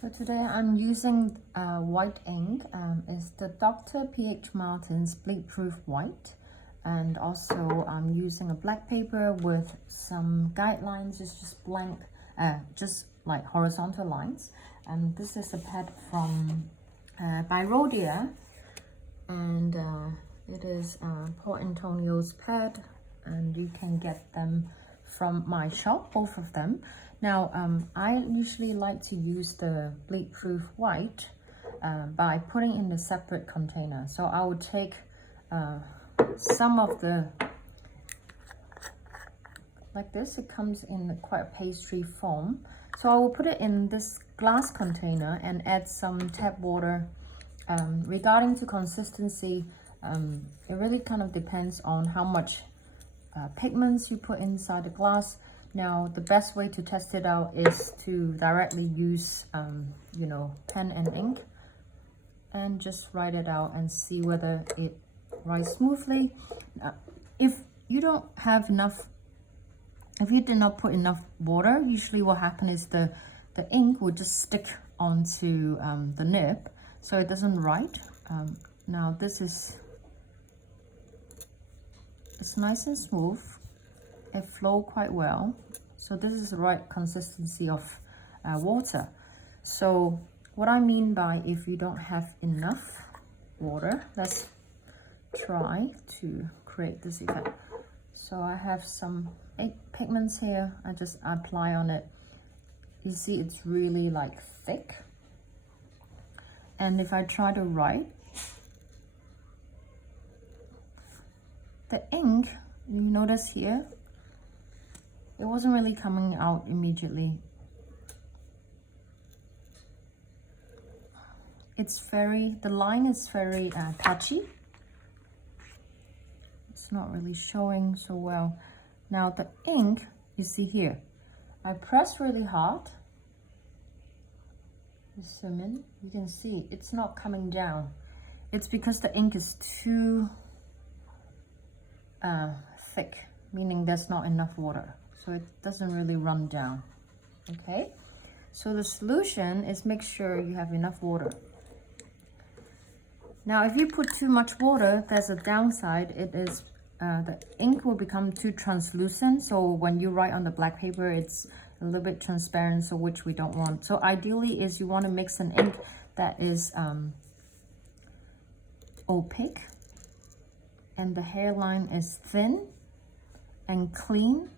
So today I'm using white ink. It's the Dr. P.H. Martin's Bleed Proof White, and also I'm using a black paper with some guidelines. It's just blank, just like horizontal lines. And this is a pad from by Rhodia, and it is Paul Antonio's pad, and you can get them from my shop, both of them. Now, I usually like to use the bleed proof white by putting in a separate container. So I would take some of the, like this, it comes in quite a pastry form. So I will put it in this glass container and add some tap water. Regarding to consistency, it really kind of depends on how much pigments you put inside the glass. Now, the best way to test it out is to directly use, you know, pen and ink, and just write it out and see whether it writes smoothly. If you don't have enough, if you did not put enough water, usually what happens is the ink will just stick onto the nib, so it doesn't write. Now this is, it's nice and smooth. It flows quite well. So this is the right consistency of water. So what I mean by if you don't have enough water, let's try to create this effect. So I have some pigments here. I just apply on it. You see it's really like thick. And if I try to write, the ink, you notice here, it wasn't really coming out immediately. It's very, the line is very patchy. It's not really showing so well. Now the ink, you see here, I press really hard. Zoom in, you can see it's not coming down. It's because the ink is too thick, meaning there's not enough water. So it doesn't really run down. Okay, so the solution is make sure you have enough water. Now if you put too much water, there's a downside. It is the ink will become too translucent, so when you write on the black paper it's a little bit transparent, so which we don't want. So ideally is you want to mix an ink that is opaque and the hairline is thin and clean.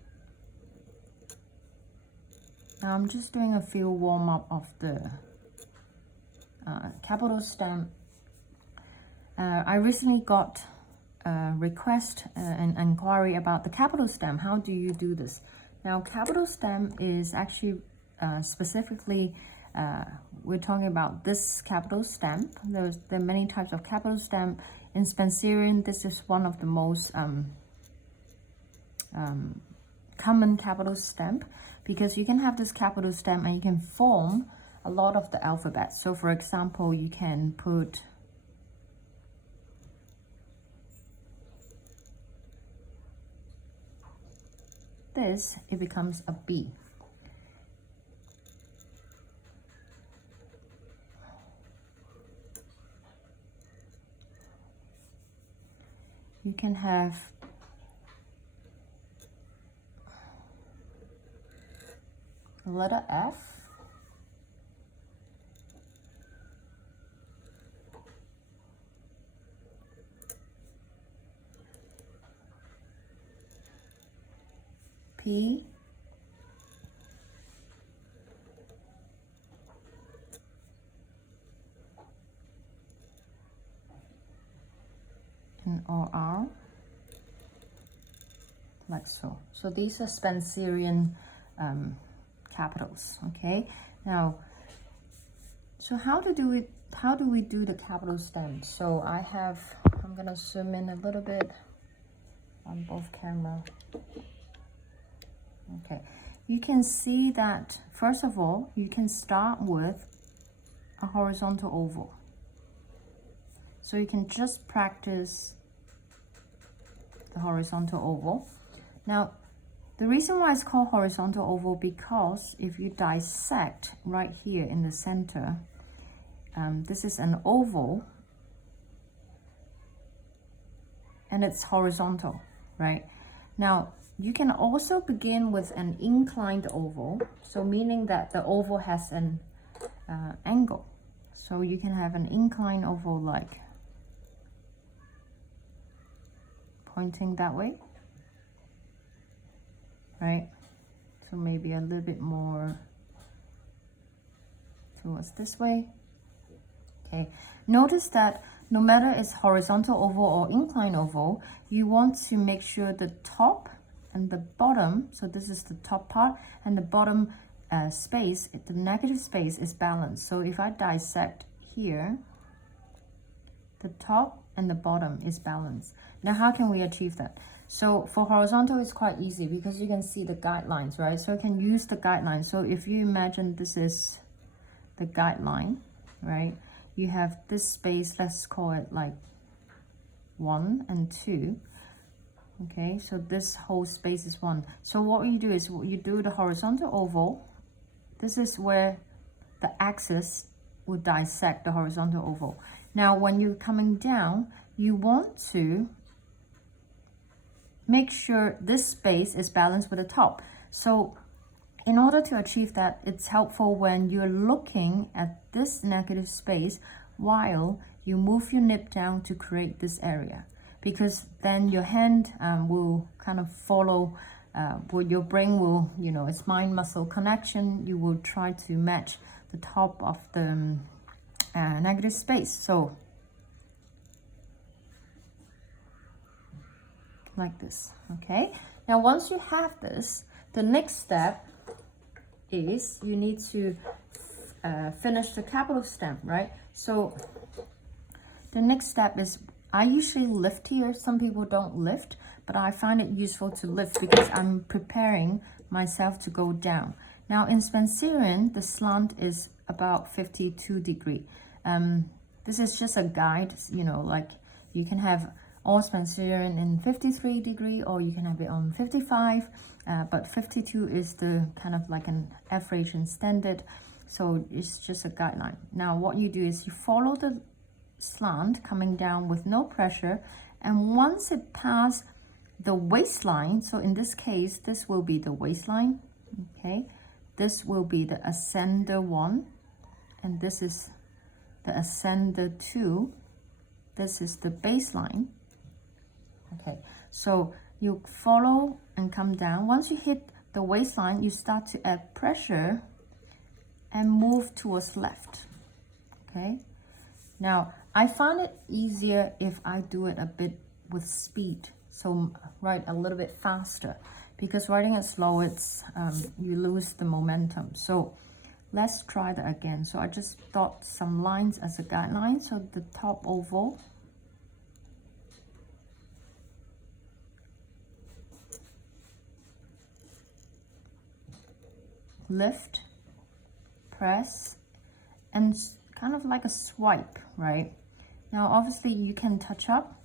Now I'm just doing a few warm-up of the capital stem. I recently got a request, an inquiry about the capital stem. How do you do this? Now, capital stem is actually specifically, we're talking about this capital stem. There are many types of capital stem. In Spencerian, this is one of the most common capital stem, because you can have this capital stem and you can form a lot of the alphabet. So for example, you can put this, it becomes a B. You can have letter F, P, and R, like so. So these are Spencerian capitals. Okay, now, so how do we do the capital stem? So I'm gonna zoom in a little bit on both camera. Okay, you can see that first of all you can start with a horizontal oval. So you can just practice the horizontal oval. Now The reason why it's called horizontal oval, because if you dissect right here in the center, this is an oval and it's horizontal, right? Now, you can also begin with an inclined oval, so meaning that the oval has an angle. So you can have an inclined oval like pointing that way, right? So maybe a little bit more towards this way. Okay, notice that no matter it's horizontal oval or inclined oval, you want to make sure the top and the bottom, so this is the top part, and the bottom space, the negative space is balanced. So if I dissect here, the top and the bottom is balanced. Now, how can we achieve that? So for horizontal, it's quite easy because you can see the guidelines, right? So you can use the guideline. So if you imagine this is the guideline, right? You have this space, let's call it like 1 and 2. Okay, so this whole space is 1. So what you do is you do the horizontal oval. This is where the axis will dissect the horizontal oval. Now, when you're coming down, you want to make sure this space is balanced with the top. So in order to achieve that, it's helpful when you're looking at this negative space while you move your nib down to create this area, because then your hand will kind of follow what your brain will, it's mind muscle connection. You will try to match the top of the negative space. So like this. Okay, now once you have this, the next step is you need to finish the capital stem, right? So the next step is, I usually lift here. Some people don't lift, but I find it useful to lift because I'm preparing myself to go down. Now in Spencerian, the slant is about 52 degrees. This is just a guide, like you can have all Spencerian in 53 degrees, or you can have it on 55, but 52 is the kind of like an average and standard. So it's just a guideline. Now what you do is you follow the slant coming down with no pressure, and once it passes the waistline, so in this case this will be the waistline, okay, this will be the ascender 1, and this is the ascender 2, this is the baseline. Okay, so you follow and come down. Once you hit the waistline, you start to add pressure and move towards left. Okay, now I find it easier if I do it a bit with speed, so write a little bit faster, because writing it slow, it's you lose the momentum. So let's try that again. So I just dot some lines as a guideline. So the top oval, lift, press, and kind of like a swipe, right? Now obviously you can touch up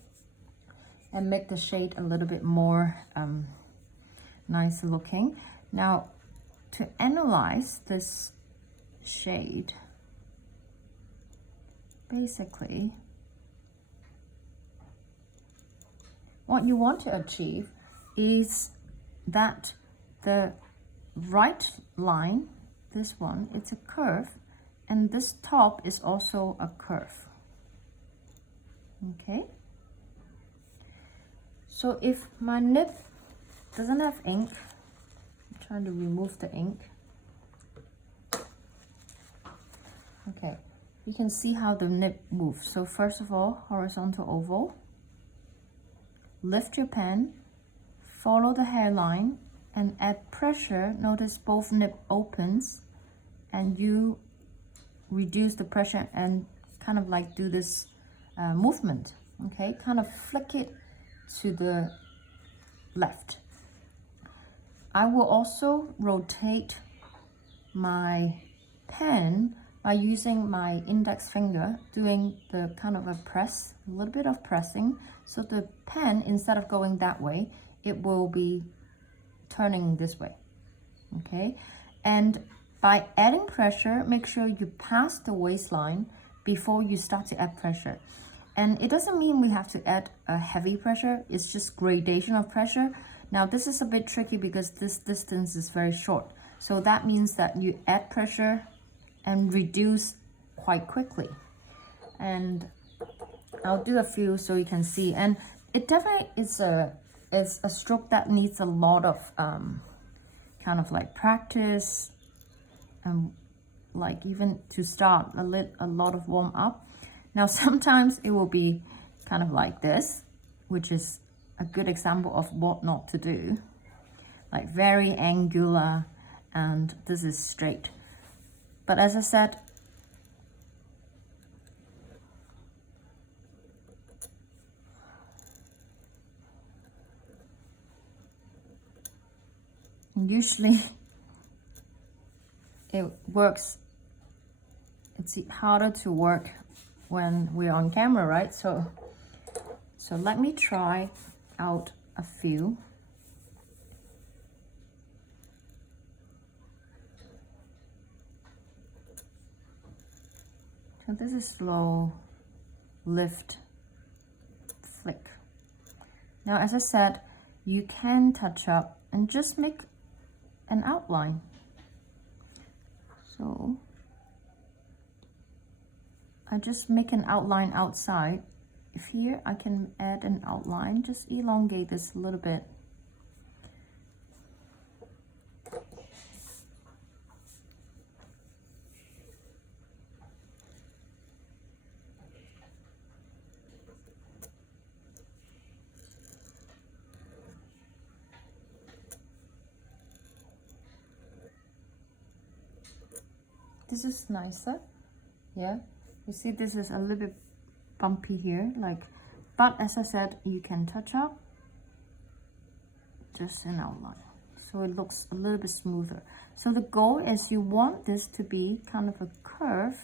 and make the shade a little bit more nice looking. Now to analyze this shade, basically what you want to achieve is that the right line, this one, it's a curve, and this top is also a curve. Okay, so if my nib doesn't have ink, I'm trying to remove the ink. Okay, you can see how the nib moves. So first of all, horizontal oval, lift your pen, follow the hairline, and add pressure. Notice both nib opens, and you reduce the pressure and kind of like do this movement. Okay, kind of flick it to the left. I will also rotate my pen by using my index finger, doing the kind of a press, a little bit of pressing. So the pen, instead of going that way, it will be turning this way, okay? And by adding pressure, make sure you pass the waistline before you start to add pressure. And it doesn't mean we have to add a heavy pressure, it's just gradation of pressure. Now this is a bit tricky because this distance is very short. So that means that you add pressure and reduce quite quickly. And I'll do a few so you can see. And it definitely is a stroke that needs a lot of kind of like practice, and like even to start a lot of warm up. Now sometimes it will be kind of like this, which is a good example of what not to do, like very angular, and this is straight. But as I said, usually it works. It's harder to work when we're on camera, right? So let me try out a few. So this is slow, lift, flick. Now, as I said, you can touch up and just make an outline. So I just make an outline outside. If here I can add an outline, just elongate this a little bit. This is nicer, yeah. You see this is a little bit bumpy here, like, but as I said, you can touch up just an outline so it looks a little bit smoother. So the goal is you want this to be kind of a curve,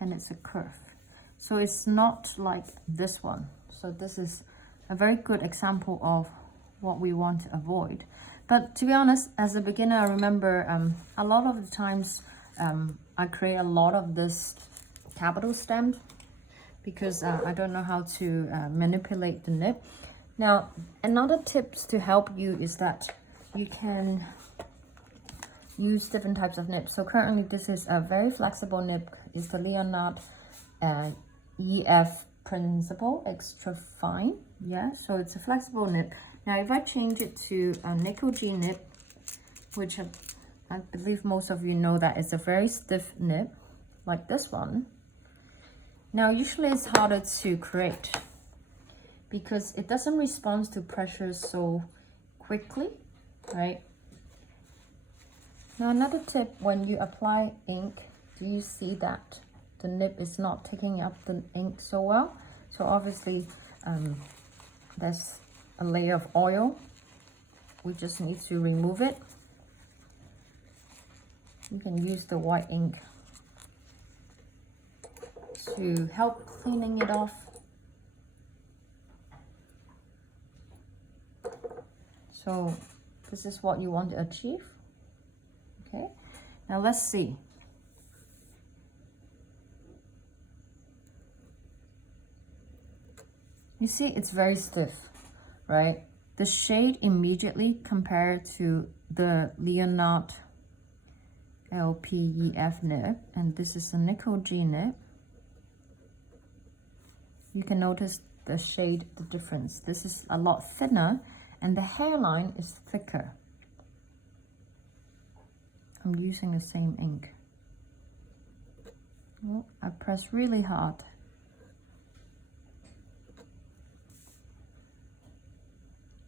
and it's a curve, so it's not like this one. So this is a very good example of what we want to avoid. But to be honest, as a beginner, I remember a lot of the times I create a lot of this capital stem because I don't know how to manipulate the nib. Now, another tips to help you is that you can use different types of nibs. So currently this is a very flexible nib. It's the Leonard EF Principle Extra Fine. Yeah, so it's a flexible nib. Now if I change it to a nickel G nib, which I believe most of you know that it's a very stiff nib, like this one. Now, usually it's harder to create because it doesn't respond to pressure so quickly, right? Now, another tip, when you apply ink, do you see that the nib is not taking up the ink so well? So obviously, there's a layer of oil. We just need to remove it. You can use the white ink to help cleaning it off. So this is what you want to achieve. Okay, now let's see. You see it's very stiff, right? The shade immediately compared to the Leonard LPEF nib, and this is a nickel G nib. You can notice the shade, the difference. This is a lot thinner and the hairline is thicker. I'm using the same ink. Oh, I press really hard.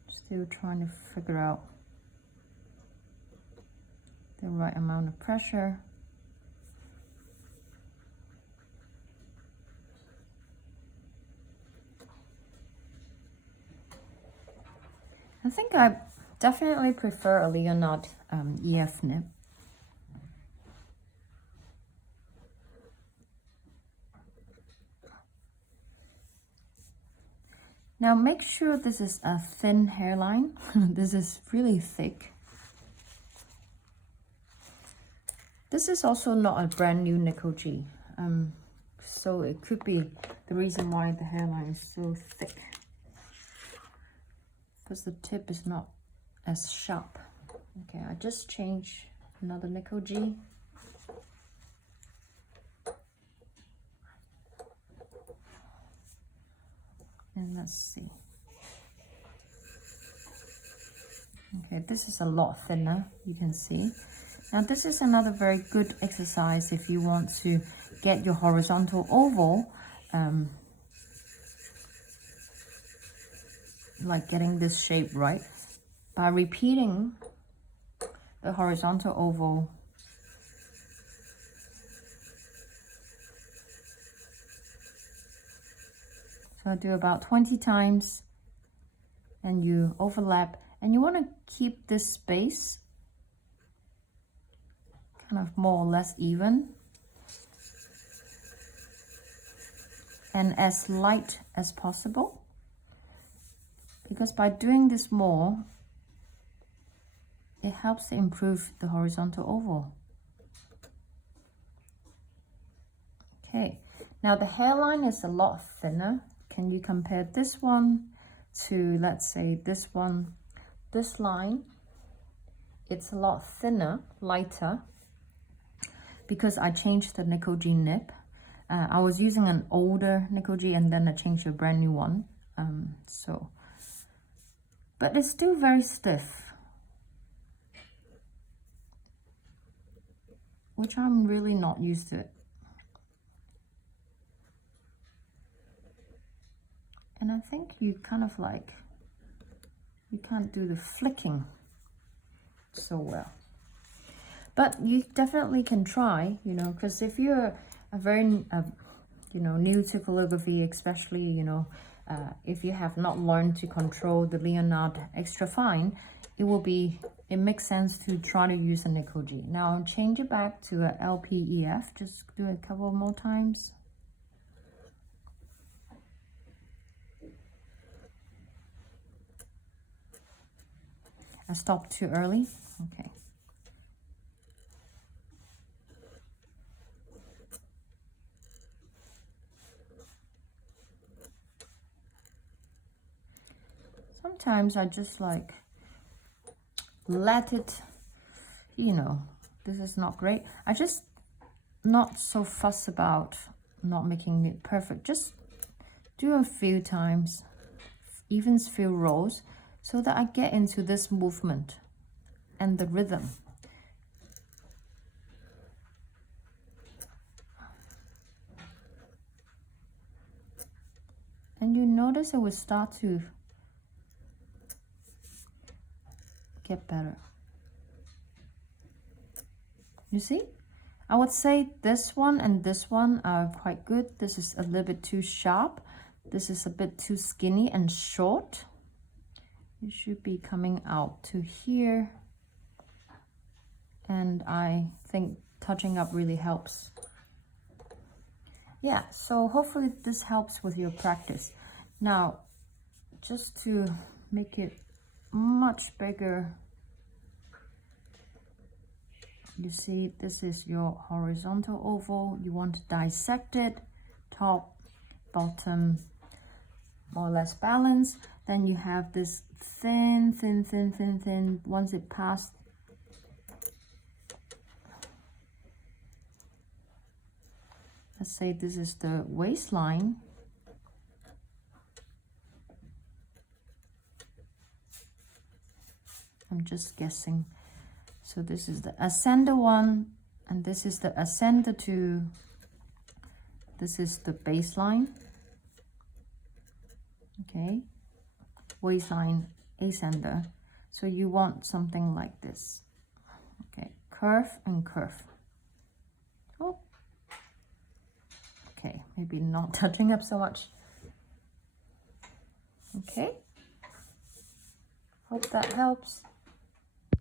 Still trying to figure out the right amount of pressure. I think I definitely prefer a Leonard EF nib. Now make sure this is a thin hairline. This is really thick. This is also not a brand new Nikoji, so it could be the reason why the hairline is so thick, because the tip is not as sharp. Okay, I just changed another Nikoji. And let's see. Okay, this is a lot thinner, you can see. Now this is another very good exercise if you want to get your horizontal oval, like getting this shape right, by repeating the horizontal oval So I do about 20 times, and you overlap, and you want to keep this space kind of more or less even and as light as possible, because by doing this more, it helps to improve the horizontal oval. Okay, now the hairline is a lot thinner. Can you compare this one to, let's say, this one? This line, it's a lot thinner, lighter, because I changed the Nikoji nib. I was using an older Nikoji and then I changed a brand new one. But it's still very stiff, which I'm really not used to. And I think you kind of like, you can't do the flicking so well. But you definitely can try, you know, because if you're a very, you know, new to calligraphy, especially, you know, if you have not learned to control the Leonard extra fine, it makes sense to try to use a Nikoji. Now change it back to a LPEF, just do it a couple more times. I stopped too early. Okay. Sometimes I just like let it, you know, this is not great. I just not so fussed about not making it perfect. Just do a few times, even few rolls, so that I get into this movement and the rhythm. And you notice it will start to get better. You see? I would say this one and this one are quite good. This is a little bit too sharp. This is a bit too skinny and short. It should be coming out to here. And I think touching up really helps. Yeah, so hopefully this helps with your practice. Now, just to make it much bigger, you see this is your horizontal oval. You want to dissect it, top, bottom, more or less balanced. Then you have this thin, thin, thin, thin, thin. Once it passed, let's say this is the waistline. I'm just guessing. So this is the ascender one, and this is the ascender 2. This is the baseline. Okay, waistline ascender. So you want something like this. Okay, curve and curve. Oh, okay, maybe not touching up so much. Okay, hope that helps.